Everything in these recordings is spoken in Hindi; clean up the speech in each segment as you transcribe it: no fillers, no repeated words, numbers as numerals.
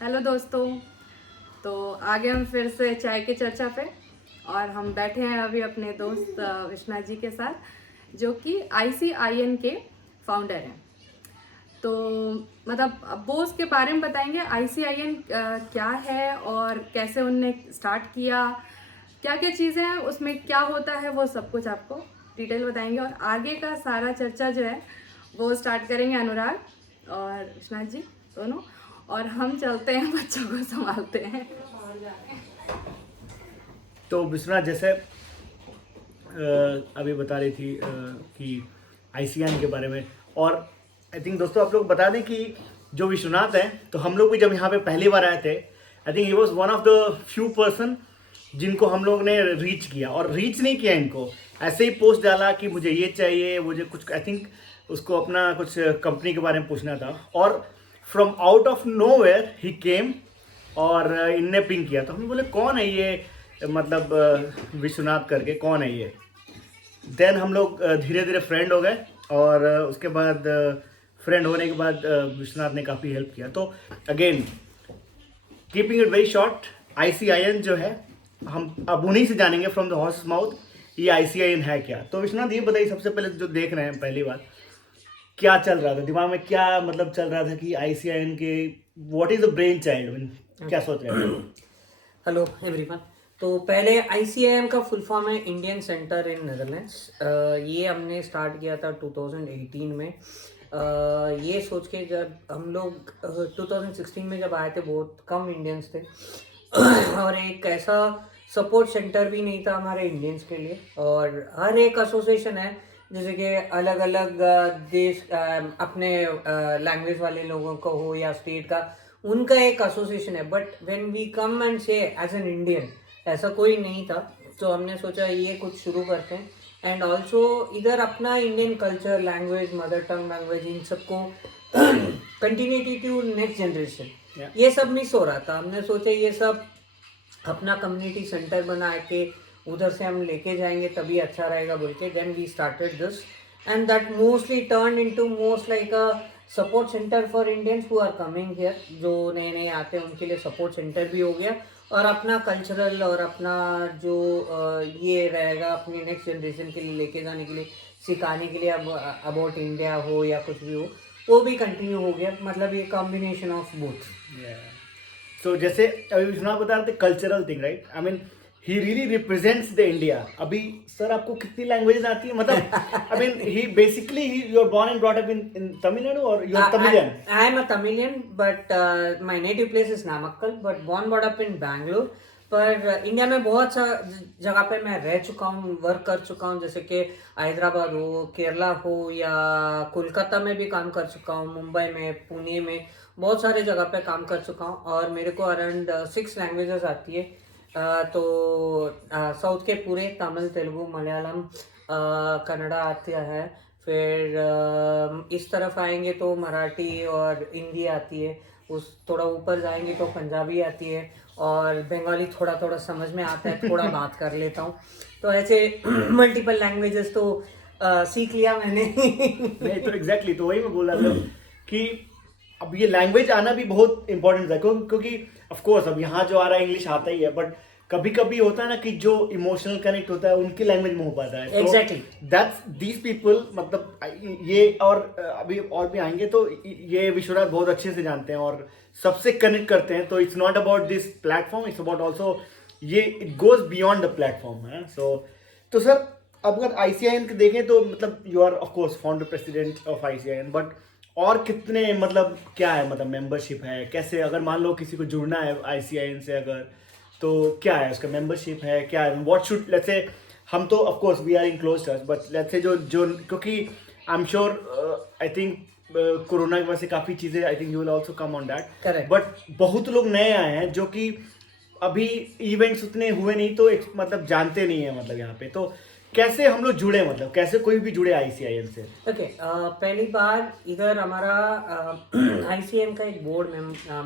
हेलो दोस्तों। तो आगे हम फिर से चाय की चर्चा पे, और हम बैठे हैं अभी अपने दोस्त विश्वनाथ जी के साथ, जो कि ICIN के फाउंडर हैं। तो मतलब अब वो उसके बारे में बताएंगे ICIN क्या है और कैसे उनने स्टार्ट किया, क्या क्या चीज़ें हैं उसमें, क्या होता है, वो सब कुछ आपको डिटेल बताएंगे। और आगे का सारा चर्चा जो है वो स्टार्ट करेंगे अनुराग और विश्वनाथ जी दोनों, और हम चलते हैं बच्चों को संभालते हैं। तो विश्वनाथ जैसे अभी बता रही थी कि आईसीएन के बारे में। और आई थिंक दोस्तों आप लोग बता दें कि जो विश्वनाथ हैं, तो हम लोग भी जब यहाँ पे पहली बार आए थे, I think he was one of the few person जिनको हम लोग ने रीच किया। और रीच नहीं किया इनको, ऐसे ही पोस्ट डाला कि मुझे ये चाहिए, मुझे कुछ, आई थिंक उसको अपना कुछ कंपनी के बारे में पूछना था, और from out of nowhere he came और इनने पिंग किया। तो हम बोले कौन है ये, मतलब विश्वनाथ करके कौन है ये। देन हम लोग धीरे धीरे फ्रेंड हो गए, और उसके बाद फ्रेंड होने के बाद विश्वनाथ ने काफ़ी हेल्प किया। तो again keeping it very short, ICIN जो है हम अब उन्हीं से जानेंगे फ्रॉम द हॉर्स माउथ, ये ICIN है क्या। तो विश्वनाथ ये बताइए, सबसे पहले जो देख रहे हैं पहली बार, क्या चल रहा था दिमाग में, क्या मतलब चल रहा था कि ICIN के what is the brain child, क्या सोच रहे थे। Hello everyone. तो पहले ICIM का फुल फॉर्म है इंडियन सेंटर इन नेदरलैंड्स। ये हमने स्टार्ट किया था 2018 में। ये सोच के जब हम लोग 2016 में जब आए थे, बहुत कम इंडियंस थे और एक ऐसा सपोर्ट सेंटर भी नहीं था हमारे इंडियंस के लिए। और हर एक एसोसिएशन है, जैसे कि अलग अलग देश अपने लैंग्वेज वाले लोगों का हो या स्टेट का, उनका एक एसोसिएशन है। But when we come and say as an Indian, ऐसा कोई नहीं था। तो हमने सोचा ये कुछ शुरू करते हैं, एंड ऑल्सो इधर अपना Indian culture, language, mother tongue language, इन सबको कंटिन्यूटी टू नेक्स्ट जनरेशन, ये सब मिस हो रहा था। हमने सोचा ये सब अपना कम्युनिटी सेंटर बना के उधर से हम लेके जाएंगे तभी अच्छा रहेगा बोल के then we started this, and that mostly turn into most like a support centre for Indians who are coming here. जो नए नए आते हैं उनके लिए सपोर्ट सेंटर भी हो गया, और अपना कल्चरल और अपना जो ये रहेगा अपनी नेक्स्ट जनरेशन के लिए लेके जाने के लिए, सिखाने के लिए, अब अबाउट इंडिया हो या कुछ भी हो, वो भी कंटिन्यू हो गया। मतलब ये कॉम्बिनेशन ऑफ बोथ। सो जैसे अभी विश्वनाथ बता रहे थे cultural thing, right. I mean he really represents the India. अभी सर आपको कितनी लैंग्वेजेस आती है, मतलब I mean he basically you are born and brought up in Tamil Nadu, और you are Tamilian. I am a Tamilian, but my native place is Namakkal, but born brought up in Bangalore. पर इंडिया में बहुत सा जगह पे मैं रह चुका हूँ, वर्क कर चुका हूँ, जैसे कि हैदराबाद हो, केरला हो, या कोलकाता में भी काम कर चुका हूँ, मुंबई में, पुणे में, बहुत सारे जगह पे काम कर चुका हूँ। और मेरे को अराउंड 6 लैंग्वेजेस आती है। तो साउथ के पूरे तमिल, तेलुगु, मलयालम, कन्नड़ा आती है। फिर इस तरफ आएंगे तो मराठी और हिंदी आती है। उस थोड़ा ऊपर जाएंगे तो पंजाबी आती है, और बंगाली थोड़ा थोड़ा समझ में आता है, थोड़ा बात कर लेता हूँ। तो ऐसे मल्टीपल लैंग्वेजेस तो सीख लिया मैंने। नहीं तो एग्जैक्टली तो वही मैं बोल रहा था कि अब ये लैंग्वेज आना भी बहुत इंपॉर्टेंट है, क्योंकि ऑफ कोर्स अब यहाँ जो आ रहा है इंग्लिश आता ही है, बट कभी कभी होता है ना कि जो इमोशनल कनेक्ट होता है उनकी लैंग्वेज में हो पाता है। एग्जैक्टली दैट्स दीज पीपल, मतलब ये, और अभी और भी आएंगे तो ये विश्वनाथ बहुत अच्छे से जानते हैं और सबसे कनेक्ट करते हैं। तो it's not about this platform, it's about also ये it goes beyond the platform है। तो सर अब अगर ICIN के देखें तो मतलब you are of course founder president of ICIN, but और कितने, मतलब क्या है, मतलब मेंबरशिप है कैसे, अगर मान लो किसी को जुड़ना है ICIN से अगर, तो क्या है उसका मेंबरशिप है, क्या है, व्हाट शुड, लेट्स से हम तो of course we are in close touch, but let's say जो जो क्योंकि I am sure I think corona की वजह से काफ़ी चीज़ें, I think you will also come on that, Correct. But बहुत लोग नए आए हैं जो कि अभी इवेंट्स उतने हुए नहीं, तो मतलब जानते नहीं है, मतलब यहाँ पे तो कैसे हम लोग जुड़े, मतलब कैसे कोई भी जुड़े ICIN से। ओके, पहली बार इधर हमारा ICIN का एक बोर्ड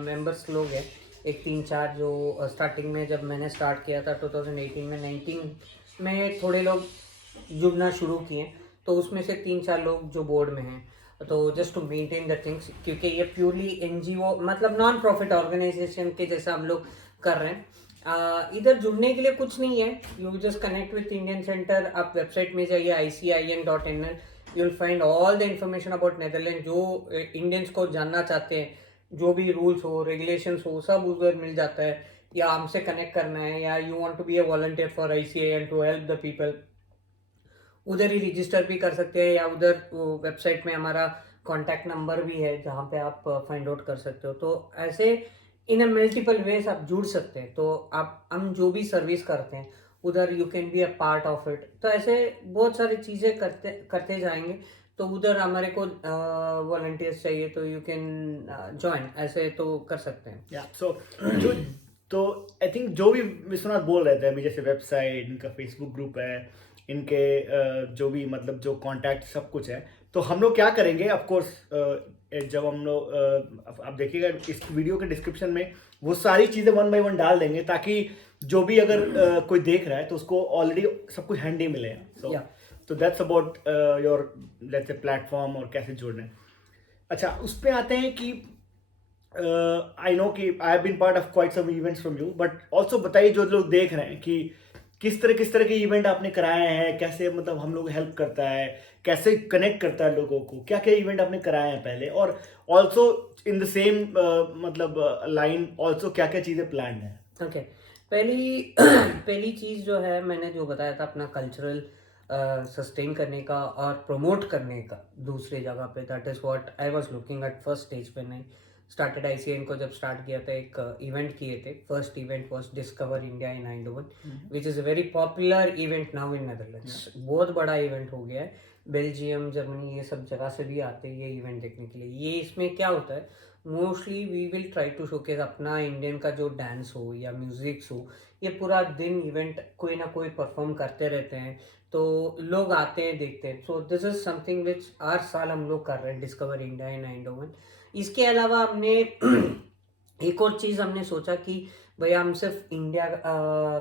मेंबर्स लोग हैं, एक 3-4 जो स्टार्टिंग में जब मैंने स्टार्ट किया था 2018 में, 19 में थोड़े लोग जुड़ना शुरू किए। तो उसमें से 3-4 लोग जो बोर्ड में हैं, तो just to maintain the things, क्योंकि ये प्योरली एनजीओ मतलब नॉन प्रॉफिट ऑर्गेनाइजेशन के जैसा हम लोग कर रहे हैं। इधर जुड़ने के लिए कुछ नहीं है, you just connect with Indian centre. आप वेबसाइट में जाइए ICIN.nl, you will find all the information about Netherland. जो इंडियंस को जानना चाहते हैं, जो भी रूल्स हो रेगुलेशंस हो, सब उधर मिल जाता है। या हमसे कनेक्ट करना है, या you want to be a volunteer for ICIN to help the people, उधर ही रजिस्टर भी कर सकते हैं, या उधर वेबसाइट में हमारा कॉन्टैक्ट नंबर भी है जहाँ पे आप फाइंड आउट कर सकते हो। तो ऐसे इन अ मल्टीपल वेज आप जुड़ सकते हैं। तो आप हम जो भी सर्विस करते हैं उधर you can be a part of it. तो ऐसे बहुत सारी चीज़ें करते करते जाएंगे। तो उधर हमारे को वॉलंटियर्स चाहिए तो यू कैन ज्वाइन, ऐसे तो कर सकते हैं। या सो जो तो आई थिंक जो भी विश्वनाथ बोल रहे थे अभी, जैसे वेबसाइट, इनका फेसबुक ग्रुप है, इनके जो भी मतलब जो कांटेक्ट सब कुछ है, तो हम लोग क्या करेंगे, ऑफ कोर्स जब हम लोग आप देखिएगा इस वीडियो के डिस्क्रिप्शन में वो सारी चीज़ें 1 बाय 1 डाल देंगे, ताकि जो भी अगर कोई देख रहा है तो उसको ऑलरेडी सब कुछ हैंडी मिले। सो तो that's about your let's say platform और कैसे जुड़ना है। अच्छा, उस पे आते हैं कि आई नो कि I have been part of quite some events from you, but also बताइए जो लोग देख रहे हैं कि किस तरह के इवेंट आपने कराए हैं, कैसे मतलब हम लोग हेल्प करता है, कैसे कनेक्ट करता है लोगों को, क्या क्या इवेंट आपने कराए हैं पहले, और ऑल्सो इन द सेम मतलब लाइन ऑल्सो क्या क्या चीज़ें प्लान है। ओके, पहली चीज़ जो है मैंने जो बताया था अपना कल्चरल सस्टेन करने का और प्रमोट करने का दूसरे जगह पे, that is what I was looking at first stage पे। नहीं स्टार्टेड ICN को जब स्टार्ट किया था, एक इवेंट किए थे। First event was discover India in Eindhoven, which is a very popular event now in Netherlands. बहुत बड़ा इवेंट हो गया है, बेल्जियम, जर्मनी, ये सब जगह से भी आते हैं ये इवेंट देखने के लिए। ये इसमें क्या होता है, mostly we will try to showcase अपना इंडियन का जो डांस हो या म्यूजिक्स हो। ये पूरा दिन इवेंट कोई ना कोई परफॉर्म करते रहते हैं, तो लोग आते हैं देखते हैं। So this is something which हर साल हम लोग कर रहे हैं, डिस्कवर इंडिया इन Eindhoven। इसके अलावा हमने एक और चीज़ हमने सोचा कि भैया हम सिर्फ इंडिया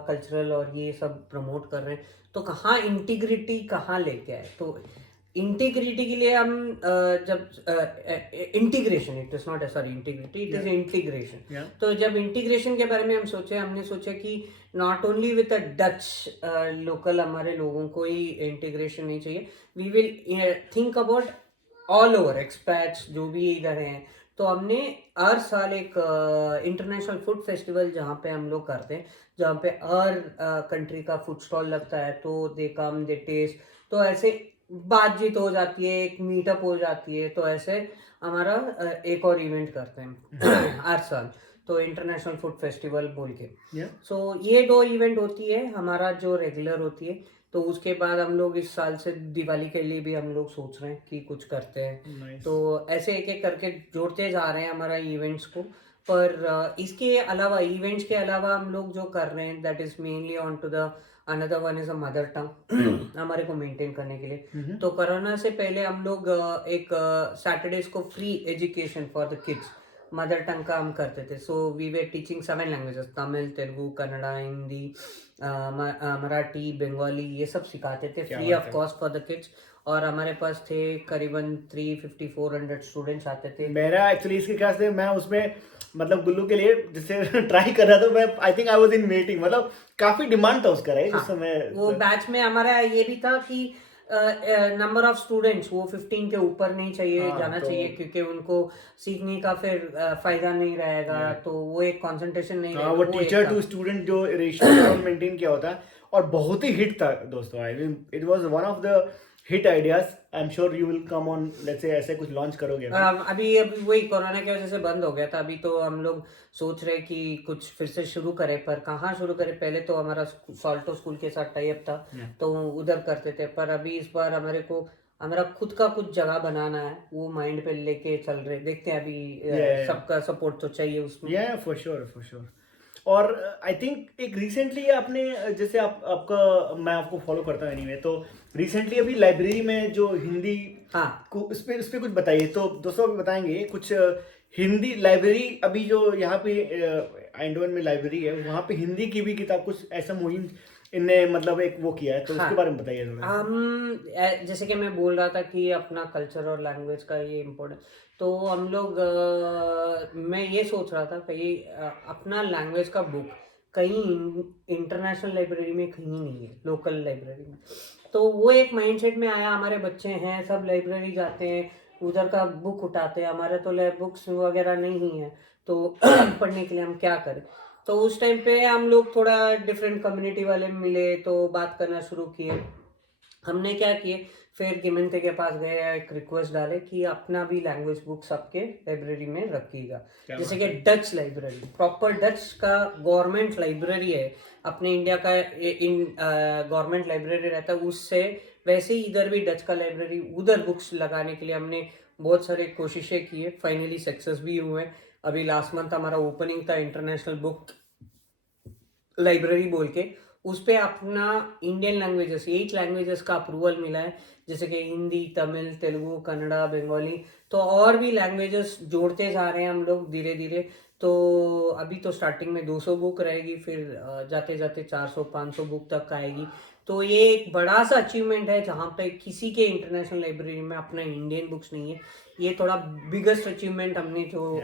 कल्चरल और ये सब प्रमोट कर रहे हैं, तो कहाँ इंटीग्रिटी कहाँ लेके आए। तो इंटीग्रिटी के लिए हम जब integration, it is not sorry integrity, it is integration. तो जब इंटीग्रेशन के बारे में हम सोचे, हमने सोचा कि not only with a Dutch local हमारे लोगों को ही इंटीग्रेशन नहीं चाहिए, we will think about all over expats जो भी इधर हैं। तो हमने हर साल एक इंटरनेशनल फूड फेस्टिवल जहाँ पे हम लोग करते हैं, जहाँ पे हर कंट्री का फूड स्टॉल लगता है, तो दे कम दे टेस्ट, तो ऐसे बातचीत हो जाती है, एक मीटअप हो जाती है। तो ऐसे हमारा एक और इवेंट करते हैं हर साल, तो इंटरनेशनल फूड फेस्टिवल बोल के। सो ये 2 इवेंट होती है हमारा जो रेगुलर होती है। तो उसके बाद हम लोग इस साल से दिवाली के लिए भी हम लोग सोच रहे हैं कि कुछ करते हैं। तो ऐसे एक एक करके जोड़ते जा रहे हैं हमारा इवेंट्स को। पर इसके अलावा, इवेंट्स के अलावा हम लोग जो कर रहे हैं, that is mainly on to the another one is a mother tongue हमारे को मेंटेन करने के लिए। तो कोरोना से पहले हम लोग एक सैटरडेज को free education for the kids mother tongue का हम करते थे। So we were teaching 7 languages, Tamil, Telugu, Kannada, Hindi, Marathi, Bengali, ये सब सिखाते थे free of cost for the kids. और हमारे पास थे करीबन 350-400 स्टूडेंट्स आते थे। मेरा एक्चुअली इसके ख्याल से मैं उसमें मतलब गुल्लू के लिए जैसे ट्राई कर रहा था, मैं I think I was in waiting, मतलब काफी डिमांड था उसका, राइट? उस समय वो बैच में हमारा ये भी था कि नंबर ऑफ स्टूडेंट्स वो 15 के ऊपर नहीं चाहिए जाना चाहिए, क्योंकि उनको सीखने का फिर फायदा नहीं रहेगा, तो वो एक कंसंट्रेशन नहीं रहेगा। वो टीचर टू स्टूडेंट जो रेशियो मेंटेन किया होता है, और बहुत ही हिट था दोस्तों। I mean it was one of the hit ideas. I am sure you will come on, let's say ऐसे कुछ लॉन्च करोगे। अभी वही कोरोना की वजह से बंद हो गया था। अभी तो हम लोग सोच रहे कि कुछ फिर से शुरू करें, पर कहाँ शुरू करें। पहले तो हमारा सॉल्टो स्कूल के साथ टाई अप था, तो उधर करते थे। पर अभी इस बार हमारा खुद का कुछ जगह बनाना है, वो माइंड पे लेके चल रहे, देखते हैं। अभी सबका सपोर्ट तो चाहिए उसमें। For sure. और आई थिंक एक रिसेंटली आपने, जैसे आपका, मैं आपको फॉलो करता हूँ एनीवे, तो रिसेंटली अभी लाइब्रेरी में जो हिंदी को उस पे कुछ बताइए। तो दोस्तों अभी बताएंगे कुछ हिंदी लाइब्रेरी, अभी जो यहाँ पे Eindhoven में लाइब्रेरी है, वहाँ पे हिंदी की भी किताब, कुछ ऐसा मुहिम इनने मतलब एक वो किया है, तो हाँ। उसके बारे में बताइए थोड़ा। जैसे कि मैं बोल रहा था कि अपना कल्चर और लैंग्वेज का ये इम्पोर्टेंट, तो हम लोग मैं ये सोच रहा था कहीं अपना लैंग्वेज का बुक कहीं इंटरनेशनल लाइब्रेरी में कहीं नहीं है, लोकल लाइब्रेरी में। तो वो एक माइंडसेट में आया, हमारे बच्चे हैं सब लाइब्रेरी जाते हैं, उधर का बुक उठाते हैं, हमारे तो बुक्स वगैरह नहीं है, तो पढ़ने के लिए हम क्या करें। तो उस टाइम पे हम लोग थोड़ा डिफरेंट कम्युनिटी वाले मिले, तो बात करना शुरू किए। हमने क्या किए, फिर गिमनते के पास गए, एक रिक्वेस्ट डाले कि अपना भी लैंग्वेज बुक्स आपके लाइब्रेरी में रखिएगा। क्या जैसे बात कि है। डच लाइब्रेरी, प्रॉपर डच का गवर्नमेंट लाइब्रेरी है, अपने इंडिया का गवर्नमेंट लाइब्रेरी रहता है उससे, वैसे ही इधर भी डच का लाइब्रेरी, उधर बुक्स लगाने के लिए हमने बहुत सारी कोशिशें की है, फाइनली सक्सेस भी हुए। अभी लास्ट मंथ हमारा ओपनिंग था इंटरनेशनल बुक लाइब्रेरी बोल के, उस पे अपना इंडियन लैंग्वेजेस 8 लैंग्वेजेस का अप्रूवल मिला है, जैसे कि हिंदी, तमिल, तेलुगु, कन्नड़ा, बंगाली, तो और भी लैंग्वेजेस जोड़ते जा रहे हैं हम लोग धीरे धीरे। तो अभी तो स्टार्टिंग में 200 बुक रहेगी, फिर जाते जाते 400-500 बुक तक आएगी। तो ये एक बड़ा सा अचीवमेंट है, जहाँ पे किसी के इंटरनेशनल लाइब्रेरी में अपना इंडियन बुक्स नहीं है। ये थोड़ा बिगेस्ट अचीवमेंट हमने जो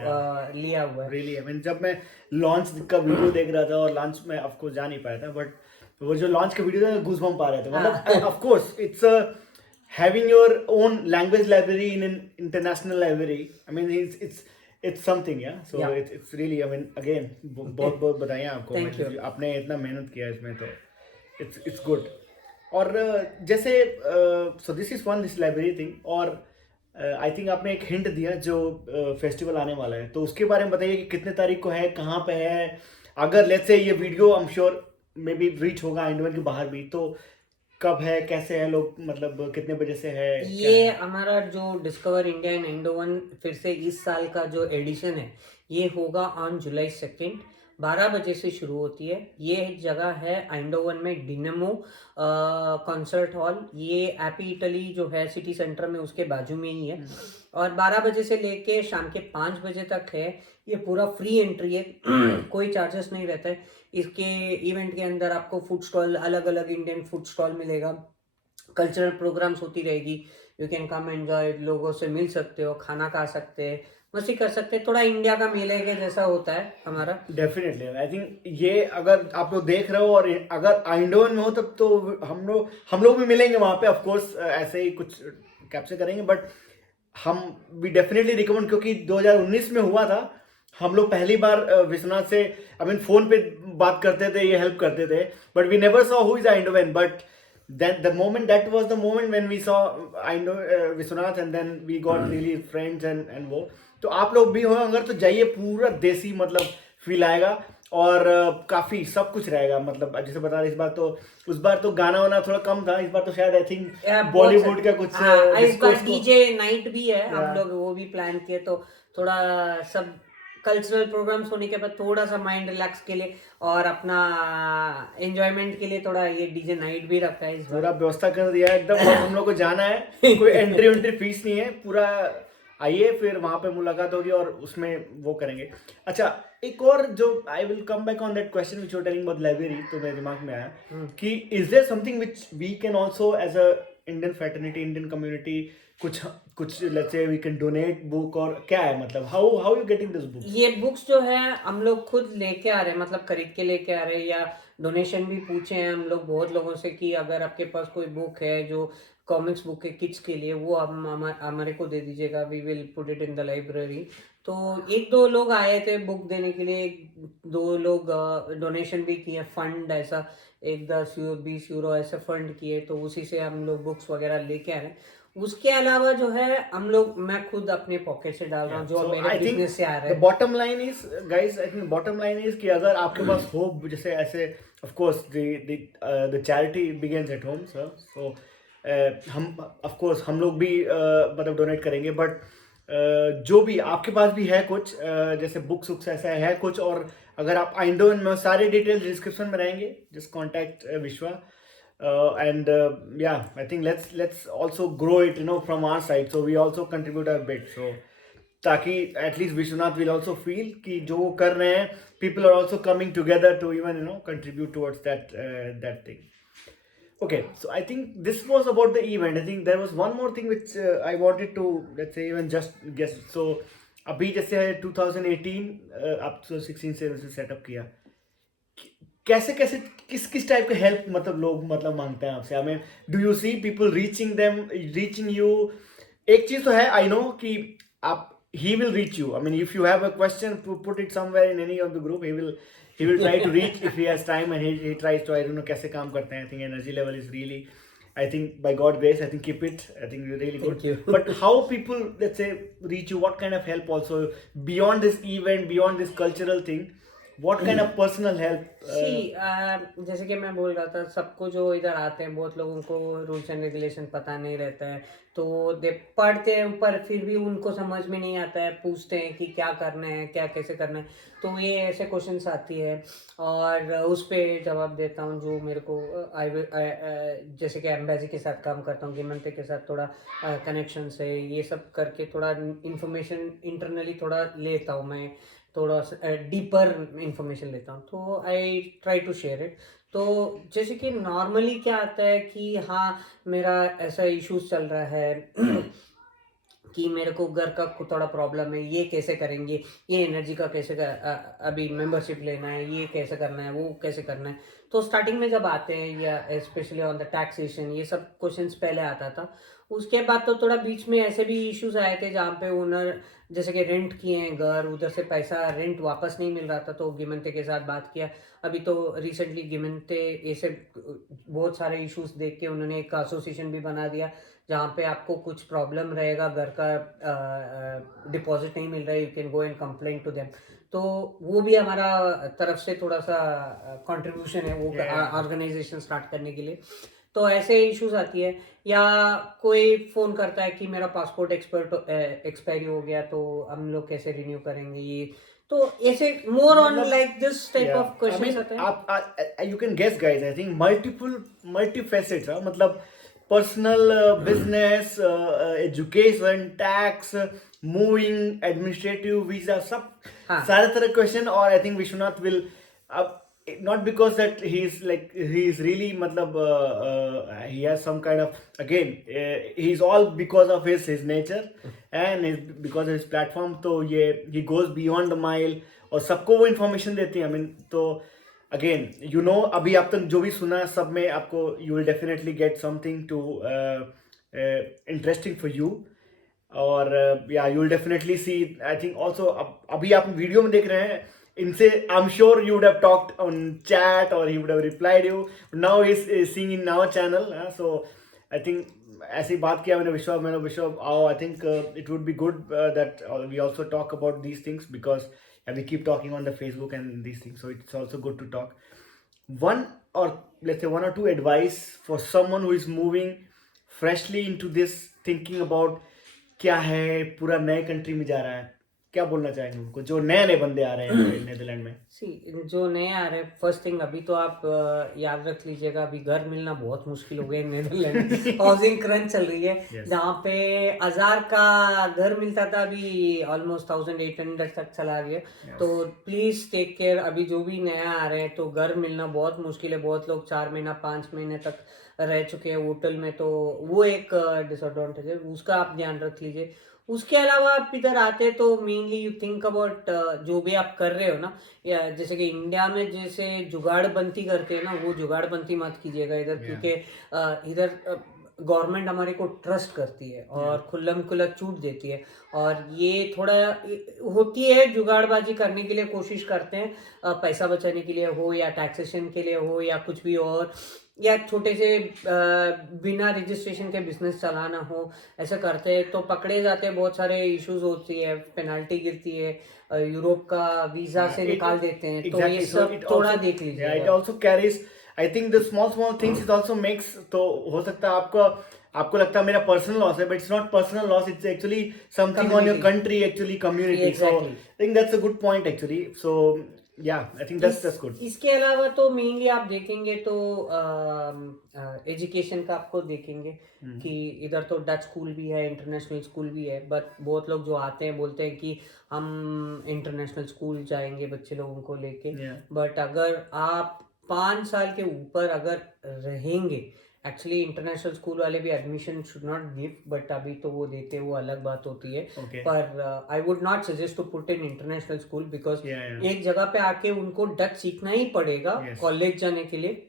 लिया हुआ है। रियली, आई मीन जब मैं लॉन्च का वीडियो देख रहा था, और लॉन्च में ऑफ कोर्स जा नहीं पाया था, बट वो जो लॉन्च का वीडियो था गूज़बम्प आ रहे थे, मतलब of course it's having your own language library in an international library, I mean it's something, या सो Yeah. It's really, I mean again बहुत बहुत बधाई आपको, Thank you. आपने इतना मेहनत किया इसमें, तो इट्स गुड। और जैसे सो this is one, this library thing, और आई थिंक आपने एक हिंट दिया जो फेस्टिवल आने वाला है, तो उसके बारे में बताइए कि कितने तारीख को है, कहाँ पे है। अगर लेट्स से ये video I am sure may be reach होगा आइंडोवन के बाहर भी, तो कब है, कैसे है, लोग मतलब कितने बजे से है, क्या ये है? हमारा जो डिस्कवर इंडिया इन इंडोवन फिर से इस साल का जो एडिशन है, ये होगा ऑन जुलाई 2, 12 बजे से शुरू होती है। ये जगह है आइंडोवन में, डिनमो कॉन्सर्ट हॉल, ये एपी इटली जो है सिटी सेंटर में उसके बाजू में ही है, और 12 बजे से लेके शाम के 5 बजे तक है। ये पूरा फ्री एंट्री है, कोई चार्जेस नहीं रहता है। इसके इवेंट के अंदर आपको फूड स्टॉल, अलग अलग इंडियन फूड स्टॉल मिलेगा, कल्चरल प्रोग्राम्स होती रहेगी, यू कैन कम एंजॉय, लोगों से मिल सकते हो, खाना खा सकते हैं, मस्ती कर सकते हैं, थोड़ा इंडिया का मेले के जैसा होता है हमारा। डेफिनेटली आई थिंक ये अगर आप लोग देख रहे हो और अगर आइंडोवन में हो तब तो हम लोग भी मिलेंगे वहाँ पे, ऑफ कोर्स ऐसे ही कुछ कैप्चर करेंगे, बट हम भी डेफिनेटली रिकमेंड, क्योंकि 2019 में हुआ था, हम लोग पहली बार विश्वनाथ से आई मीन फोन पे बात करते थे, ये हेल्प करते थे, but we never saw who is आइंडोवन, but then the moment, that was the moment when we saw I know Vishwanath, and then we got really friends and वो, तो आप लोग भी हो अगर तो जाइए, पूरा देसी मतलब फील आएगा, और काफी सब कुछ रहेगा, मतलब जैसे बता रहे इस बार तो, उस बार तो गाना वाना थोड़ा कम था, इस बार तो शायद आई थिंक बॉलीवुड का कुछ इस बार discourse डीजे नाइट भी है, हम Yeah. लोग वो भी प्लान किए, तो थोड़ा सब कल्चरल प्रोग्राम्स होने के बाद थोड़ा सा माइंड रिलैक्स के लिए और अपना एंजॉयमेंट के लिए थोड़ा ये डीजे नाइट भी रखा है इस बार। पूरा व्यवस्था कर दिया है एकदम, बस हम लोग को जाना है, कोई एंट्री फीस नहीं है, पूरा आइए, फिर वहां पे मुलाकात होगी और उसमें वो करेंगे। अच्छा, एक और जो I will come back on that question which you telling about library, तो मेरे दिमाग में आया कि is there something which we can also as a Indian fraternity, Indian community, कुछ let's say we can donate book, और क्या है मतलब how you getting this book? ये बुक्स जो है हम लोग खुद लेके आ रहे हैं, मतलब खरीद के लेके आ रहे हैं, या डोनेशन भी पूछे हैं हम लोग बहुत लोगों से कि अगर आपके पास कोई बुक है जो कॉमिक्स बुक है किड्स के लिए, वो हम हमारे को दे दीजिएगा, we will put it in the library. तो 1-2 लोग आए थे बुक देने के लिए, 2 लोग डोनेशन भी किए, फंड ऐसा 10 यूरो 20 यूरो ऐसे फंड किए, तो उसी से हम लोग बुक्स वगैरह लेके आ रहे हैं। उसके अलावा जो है हम लोग, मैं खुद अपने पॉकेट से डाल रहा हूँ, जो मेरे बिजनेस से आ रहा है। Bottom line is guys, I think bottom line is कि अगर आपके पास हो, जैसे ऐसे of course the charity begins at home sir, so हम ऑफ कोर्स हम लोग भी मतलब डोनेट करेंगे, बट जो भी आपके पास भी है कुछ जैसे बुक्स वुक्स ऐसा है कुछ, और अगर आप आइंडोवन में, सारे डिटेल्स डिस्क्रिप्शन में रहेंगे, जस्ट कॉन्टैक्ट विश्वा, and yeah, I think let's also grow it, from our side, so we also contribute our bit, so ताकि at least Vishwanath will also feel कि जो वो कर रहे हैं people are also coming together to even contribute towards that thing. Okay, so I think this was about the event. I think there was one more thing which I wanted to, let's say, even just guess. So अभी जैसे 2018 up to 16 से सेटअप किया, कैसे कैसे किस किस टाइप के हेल्प मतलब लोग मतलब मांगते हैं आपसे? हमें do you see people reaching you? एक चीज तो है, आई नो कि आप he will reach you. I mean, if you have a question, put it somewhere in any of the group. He will try to reach if he has time, and he tries to, I don't know कैसे काम करते हैं. I think energy level is really, I think by God grace, I think keep it. I think you're really good. Thank you. But how people, let's say, reach you? What kind of help also beyond this event, beyond this cultural thing? What kind of personal help? जैसे कि मैं बोल रहा था, सबको जो इधर आते हैं बहुत लोगों को रूल्स एंड रेगुलेशन पता नहीं रहता है, तो दे पढ़ते हैं पर फिर भी उनको समझ में नहीं आता है, पूछते हैं कि क्या करना है, क्या कैसे करना है, तो ये ऐसे क्वेश्चंस आती है और उस पर जवाब देता हूँ जो मेरे को जैसे कि एम्बेसी के साथ काम करता हूँ, गिमंते के साथ थोड़ा कनेक्शन है, ये सब करके थोड़ा इन्फॉर्मेशन इंटरनली थोड़ा लेता हूँ मैं, थोड़ा डीपर इंफॉर्मेशन लेता हूँ, तो I try to share it. तो जैसे कि नॉर्मली क्या आता है कि हाँ मेरा ऐसा इश्यूज चल रहा है कि मेरे को घर का थोड़ा प्रॉब्लम है, ये कैसे करेंगे, ये एनर्जी का कैसे अभी मेंबरशिप लेना है, ये कैसे करना है, वो कैसे करना है. तो स्टार्टिंग में जब आते हैं या स्पेशली ऑन द टैक्सेशन, ये सब क्वेश्चंस पहले आता था. उसके बाद तो थोड़ा बीच में ऐसे भी इश्यूज आए थे जहाँ पे ओनर जैसे कि रेंट किए हैं घर, उधर से पैसा रेंट वापस नहीं मिल रहा था, तो गिमंते के साथ बात किया. अभी तो रिसेंटली गिमंते ऐसे बहुत सारे इश्यूज देख के उन्होंने एक एसोसिएशन भी बना दिया जहाँ पे आपको कुछ प्रॉब्लम रहेगा, घर का डिपॉजिट नहीं मिल रहा है, you can go and complain to them. तो वो भी हमारा तरफ से थोड़ा सा कंट्रीब्यूशन है वो ऑर्गेनाइजेशन स्टार्ट करने के लिए. तो ऐसे इश्यूज आती है, या कोई फ़ोन करता है कि मेरा पासपोर्ट एक्सपायरी हो गया, तो हम लोग कैसे रिन्यू करेंगे, ये तो ऐसे more on like this type of questions आते हैं. आप you can guess guys, I think multi facets, मतलब personal, business, education, tax, moving, administrative, visa, सब सारे तरह क्वेश्चन. और आई थिंक विश्वनाथ विल अब not because that he is really matlab he has some kind of, again he's all because of his nature and because of his platform. तो ये he goes beyond the mile और सबको वो information देती है. I mean, तो again अभी आप तक जो भी सुना सब में आपको you will definitely get something to interesting for you. और yeah, you will definitely see, I think also अभी आप वीडियो में देख रहे हैं इनसे, I'm sure you would have talked on chat or he would have replied you. Now he's seeing in our channel, so I think ऐसी बात किया मैंने विश्व आओ. I think it would be good that we also talk about these things because we keep talking on the Facebook and these things, so it's also good to talk. One or two advice for someone who is moving freshly into this, thinking about क्या है, पूरा नए कंट्री में जा रहा है, क्या बोलना चाहेंगे उनको जो नए बंदे आ रहे हैं नेदरलैंड में? जो नए आ रहे हैं, फर्स्ट थिंग अभी तो आप याद रख लीजिएगा, अभी घर मिलना बहुत मुश्किल हो गया नेदरलैंड में. हाउसिंग क्रंच चल रही है. जहाँ पे 1000 का घर मिलता था अभी ऑलमोस्ट 1800 तक चला गया. तो प्लीज टेक केयर. अभी जो भी नया आ रहे हैं तो घर मिलना बहुत मुश्किल है. बहुत लोग 4 महीना 5 महीने तक रह चुके हैं होटल में, तो वो एक डिसएडवांटेज है, उसका आप ध्यान रख लीजिए. उसके अलावा आप इधर आते तो मेनली यू थिंक अबाउट जो भी आप कर रहे हो ना, या जैसे कि इंडिया में जैसे जुगाड़बंदी करते हैं ना, वो जुगाड़बंदी मत कीजिएगा इधर, क्योंकि इधर गवर्नमेंट हमारे को ट्रस्ट करती है और खुल्लम खुल्ला छूट देती है, और ये थोड़ा होती है जुगाड़बाजी करने के लिए कोशिश करते हैं, पैसा बचाने के लिए हो या टैक्सेशन के लिए हो या कुछ भी और, या छोटे से बिना रजिस्ट्रेशन के बिजनेस चलाना हो, ऐसा करते हैं तो पकड़े जाते हैं. बहुत सारे इश्यूज होती है, पेनाल्टी गिरती है, यूरोप का वीजा से निकाल देते हैं. तो ये सब थोड़ा देख लीजिए. It also carries, I think the small things it also makes. तो हो सकता है आपको लगता है मेरा पर्सनल लॉस है, but it's not personal loss, it's actually something on your country, actually community. So I think that's a good point actually. So yeah, I think that's good. इसके अलावा तो मेनली आप देखेंगे तो एजुकेशन का आपको देखेंगे कि इधर तो डच स्कूल भी है, इंटरनेशनल स्कूल भी है, बट बहुत लोग जो आते हैं बोलते हैं कि हम इंटरनेशनल स्कूल जाएंगे बच्चे लोगों को लेके, Yeah. बट अगर आप 5 साल के ऊपर अगर रहेंगे, एक्चुअली इंटरनेशनल स्कूल वाले भी admission should not give, but अभी तो वो देते हैं, वो अलग बात होती है। Okay. पर I would not suggest to put in international school because Yeah. एक जगह पे आके उनको डच सीखना ही पड़ेगा Yes. कॉलेज जाने के लिए,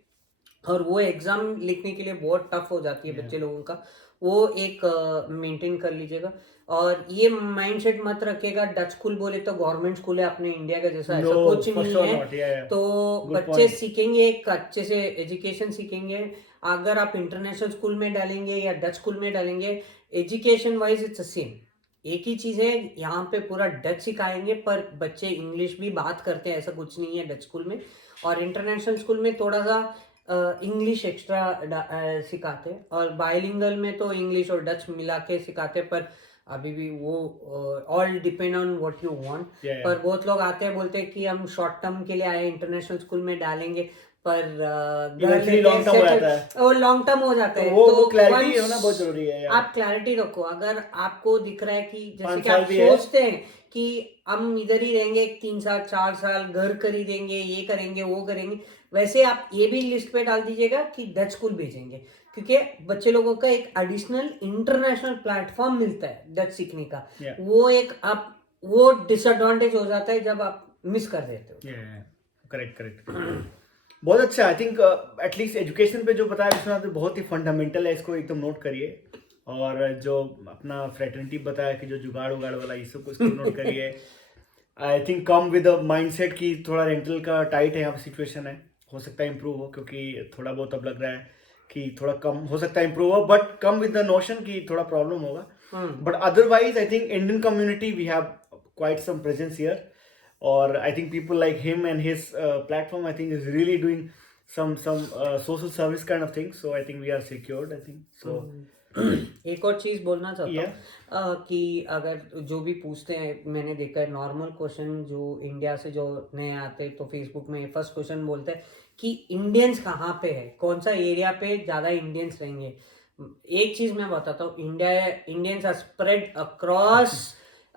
और वो एग्जाम लिखने के लिए बहुत टफ हो जाती है बच्चे लोगों का, वो एक मेंटेन कर लीजिएगा। और ये माइंडसेट मत रखिएगा डच स्कूल बोले तो गवर्नमेंट स्कूल है अपने इंडिया का जैसा, ऐसा No, कुछ for नहीं sure है। not. Yeah. तो Good बच्चे point. सीखेंगे, एक अच्छे से एजुकेशन सीखेंगे। अगर आप इंटरनेशनल स्कूल में डालेंगे या डच स्कूल में डालेंगे, एजुकेशन वाइज इट्स सेम, एक ही चीज है, यहाँ पे पूरा डच सिखाएंगे पर बच्चे इंग्लिश भी बात करते हैं, ऐसा कुछ नहीं है डच स्कूल में। और इंटरनेशनल स्कूल में थोड़ा सा इंग्लिश एक्स्ट्रा सिखाते हैं, और बायलिंगुअल में तो इंग्लिश और डच मिला के सिखाते हैं, पर अभी भी वो all depend on what you want. Yeah. पर बहुत लोग आते हैं बोलते हैं कि हम शॉर्ट टर्म के लिए आए, इंटरनेशनल स्कूल में डालेंगे, पर Eventually long term हो जाता है। वो लॉन्ग टर्म हो जाता है। तो वो तो क्लैरिटी once होना बहुत जरूरी है यार। आप क्लैरिटी रखो। अगर आपको दिख रहा है कि जैसे 5 कि साल आप भी है। सोचते हैं कि हम इधर ही रहेंगे 3 साल 4 साल, घर खरीदेंगे, ये करेंगे वो करेंगे, वैसे आप ये भी लिस्ट पे डाल दीजिएगा कि डच स्कूल भेजेंगे, क्योंकि बच्चे लोगों का एक एडिशनल इंटरनेशनल प्लेटफॉर्म मिलता है डच सीखने का। Yeah. वो एक आप वो डिसएडवांटेज हो जाता है जब आप मिस कर देते हो। करेक्ट बहुत अच्छा। आई थिंक एटलीस्ट एजुकेशन पे जो बताया विश्वनाथ बहुत ही फंडामेंटल है, इसको एकदम नोट करिए। और जो अपना फ्रेटर्निटी बताया कि जो जुगाड़ उगाड़ वाला ये सब कुछ नोट करिए। I think come with a mindset कि थोड़ा रेंटल का टाइट है यहाँ पे सिचुएशन है, हो सकता है इम्प्रूव हो, क्योंकि थोड़ा बहुत अब लग रहा है कि थोड़ा कम हो सकता है इम्प्रूव हो, but come with the notion कि थोड़ा प्रॉब्लम होगा। But otherwise I think Indian community we have quite some presence here, और I think people like him and his platform I think is really doing some social service kind of thing, so I think we are secured, I think so. एक और चीज बोलना चाहता Yeah. हूँ कि अगर जो भी पूछते हैं, मैंने देखा है नॉर्मल क्वेश्चन जो इंडिया से जो नए आते हैं तो फेसबुक में फर्स्ट क्वेश्चन बोलते हैं कि इंडियंस कहाँ पे है, कौन सा एरिया पे ज्यादा इंडियंस रहेंगे। एक चीज मैं बताता हूँ, Indians are spread across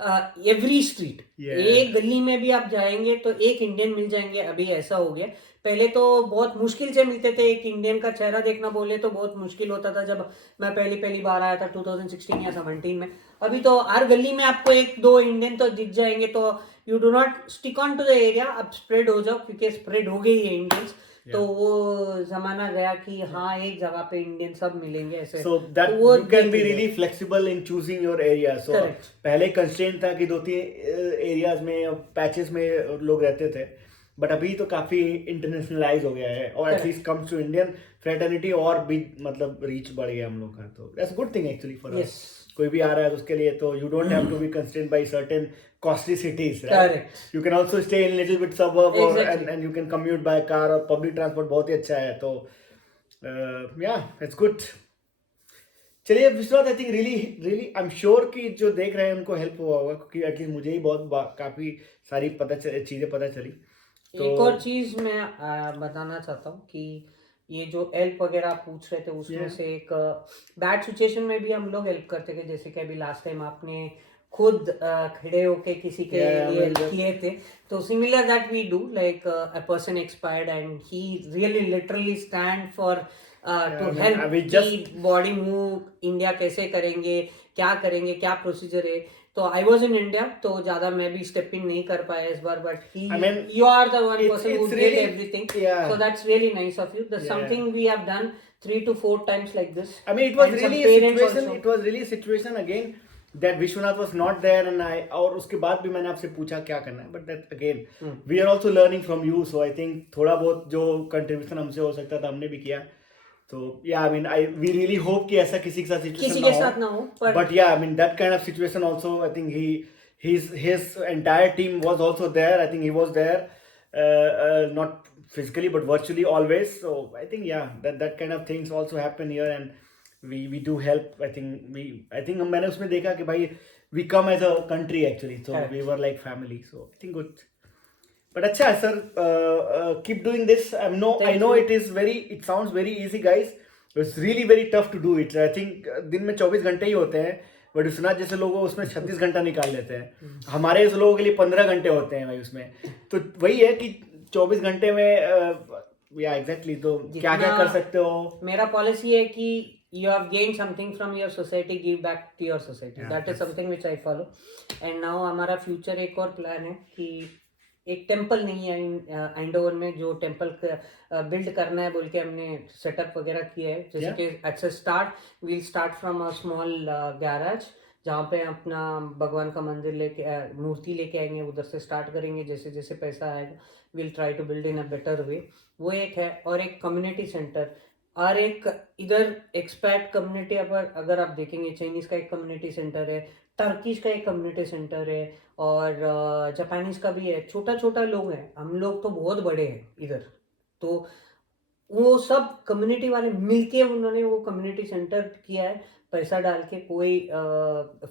every street. Yeah. एक गली में भी आप जाएंगे तो एक इंडियन मिल जाएंगे। अभी ऐसा हो गया, पहले तो बहुत मुश्किल से मिलते थे, एक इंडियन का चेहरा देखना बोले तो बहुत मुश्किल होता था जब मैं पहली बार आया था 2016 या 17 में। अभी तो हर गली में आपको एक दो इंडियन तो दिख जाएंगे, तो you do not stick on to the area, आप स्प्रेड हो जाओ, क्योंकि स्प्रेड हो गई है इंडियंस। तो वो जमाना गया कि हाँ एक जगह पे इंडियन सब मिलेंगे ऐसे। So that तो वो you can be देख really flexible in choosing your area. So Correct. पहले कंस्ट्रेंट था कि 2-3 एरियाज में पैचेस में लोग रहते थे, बट अभी तो काफी इंटरनेशनलाइज हो गया है, और at least comes to Indian fraternity और भी मतलब रीच बढ़ गया हम लोग का, तो that's good thing actually for us. कोई भी आ रहा है तो उसके लिए तो you don't have to be constrained by certain costly cities, right? Correct. You can also stay in little bit suburb or Exactly. and you can commute by car, और public transport बहुत ही अच्छा है, तो yeah it's good. चलिए Vishwanath, I think really I am sure कि जो देख रहे हैं उनको हेल्प हुआ होगा, क्योंकि एटलीस्ट मुझे ही बहुत काफी सारी चीजें पता चली। तो एक और चीज मैं बताना चाहता हूँ कि ये जो हेल्प वगैरह आप पूछ रहे थे उसमें से एक बैड सिचुएशन में भी हम लोग हेल्प करते थे, जैसे कि अभी लास्ट टाइम आपने खुद खड़े होके किसी के लिए हेल्प किए थे, तो similar that we do, like a person expired and he really literally stand for to help body move, India कैसे करेंगे, क्या प्रोसीजर है। तो आई वॉज इन इंडिया, तो ज्यादा मैं भी स्टेप इन नहीं कर पाया इस बार, but you are the one person who did everything, so that's really nice of you. That's something we have done 3 to 4 times like this. I mean, it was really a situation again that Vishwanath was not there, and और उसके बाद भी मैंने आपसे पूछा क्या करना है, but that again we are also learning from you, so I think थोड़ा बहुत जो contribution हमसे हो सकता था हमने भी किया। तो yeah, I mean, we really hope कि ऐसा किसी के साथ ना हो, but yeah, I mean that kind of situation also, I think his entire team was also there. I think he was there, not physically but virtually always. So I think yeah, that kind of things also happen here, and we do help. I think मैंने उसमें देखा कि भाई we come as a country actually, so we were like family. So I think good. But अच्छा है sir, keep doing this. I know it sounds very easy guys. It's really very tough to do it. I think दिन में 24 घंटे ही होते हैं, बट विश्वनाथ जैसे लोग उसमें 36 घंटा निकाल लेते हैं. हमारे जैसे लोगों के लिए 15 घंटे होते हैं भाई उसमें. तो वही है कि 24 घंटे में या एग्जैक्टली तो क्या क्या कर सकते हो. मेरा पॉलिसी है कि you have gained something from your society, give back to your society. Yeah, That is something which I follow. And now हमारा फ्यूचर एक और प्लान है कि एक टेम्पल नहीं है एंडोवर में, जो टेम्पल बिल्ड करना है बोल के हमने सेटअप वगैरह किया है. जैसे कि at start we'll start from a small garage, जहाँ पे अपना भगवान का मंदिर लेके मूर्ति लेके आएंगे, उधर से स्टार्ट करेंगे. जैसे जैसे पैसा आएगा will try to build in a better way. वो एक है. और एक कम्युनिटी सेंटर, और एक इधर एक्सपैट कम्युनिटी अगर आप देखेंगे, चाइनीज का एक कम्युनिटी सेंटर है, टर्किश का एक कम्युनिटी सेंटर है, और जापानीज का भी है. छोटा छोटा लोग हैं, हम लोग तो बहुत बड़े हैं इधर. तो वो सब कम्युनिटी वाले मिलके उन्होंने वो कम्युनिटी सेंटर किया है, पैसा डाल के. कोई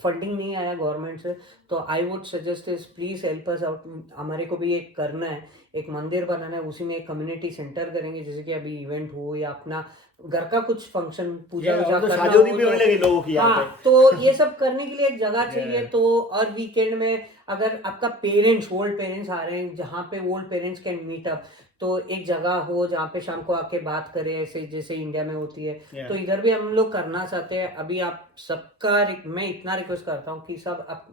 फंडिंग नहीं आया गवर्नमेंट से. तो I would suggest is please help us out. हमारे को भी एक करना है, एक मंदिर बनाना है, उसी में एक कम्युनिटी सेंटर करेंगे. जैसे कि अभी इवेंट हो या अपना घर का कुछ फंक्शन, पूजा वूजा तो करना शादी हो भी होने लगी लोगों की यहाँ हाँ, पे. तो ये सब करने के लिए एक जगह चाहिए. तो और वीकेंड में अगर आपका पेरेंट्स, ओल्ड पेरेंट्स आ रहे हैं, जहाँ पे old parents can meet up, तो एक जगह हो जहाँ पे शाम को आके बात करें, ऐसे जैसे इंडिया में होती है. तो इधर भी हम लोग करना चाहते हैं. अभी आप सबका मैं इतना रिक्वेस्ट करता हूँ कि सब आप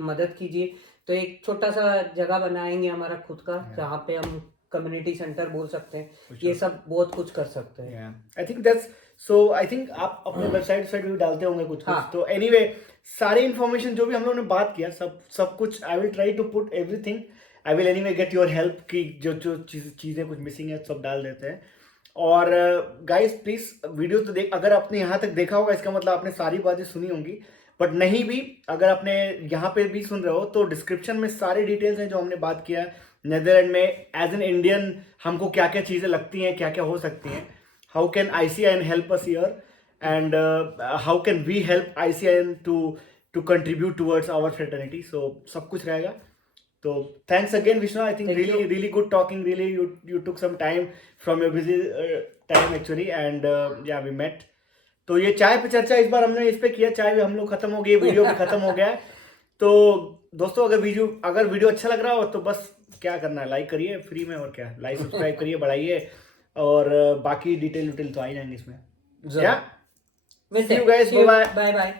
मदद कीजिए. तो एक छोटा सा जगह बनाएंगे हमारा खुद का, जहाँ पे हम कम्युनिटी सेंटर बोल सकते हैं. ये सब बहुत कुछ कर सकते हैं. I think that's so. I think आप अपने वेबसाइट भी डालते होंगे कुछ कुछ. तो एनीवे सारे इन्फॉर्मेशन जो भी हम लोगों ने बात किया, सब कुछ I will try to put everything. I will anyway get your help कि जो जो चीज़ें कुछ मिसिंग है सब डाल देते हैं. और गाइस प्लीज वीडियो तो देख, अगर आपने यहाँ तक देखा होगा इसका मतलब आपने सारी बातें सुनी होंगी. बट नहीं भी, अगर आपने यहाँ पे भी सुन रहे हो तो डिस्क्रिप्शन में सारे डिटेल्स हैं जो हमने बात किया है. नेदरलैंड में एज एन इंडियन हमको क्या क्या चीज़ें लगती हैं, क्या क्या हो सकती हैं. How can ICIN help us here, and how can we help ICIN to contribute towards our fraternity. So सब कुछ रहेगा. So thanks again, Vishnu. I think really good talking. Really, you took some time from your busy time actually, and yeah, we met. तो ये चाय पे चर्चा इस बार हमने इस पे किया. चाय भी हम लोग खत्म हो गई, वीडियो भी खत्म हो गया है. तो दोस्तों अगर वीडियो अच्छा लग रहा हो तो बस क्या करना है, लाइक करिए फ्री में. और क्या, लाइक सब्सक्राइब करिए, बढ़ाइए. और बाकी डिटेल तो आ ही जाएंगे इसमें. Yeah. See you guys. Bye bye. Bye bye.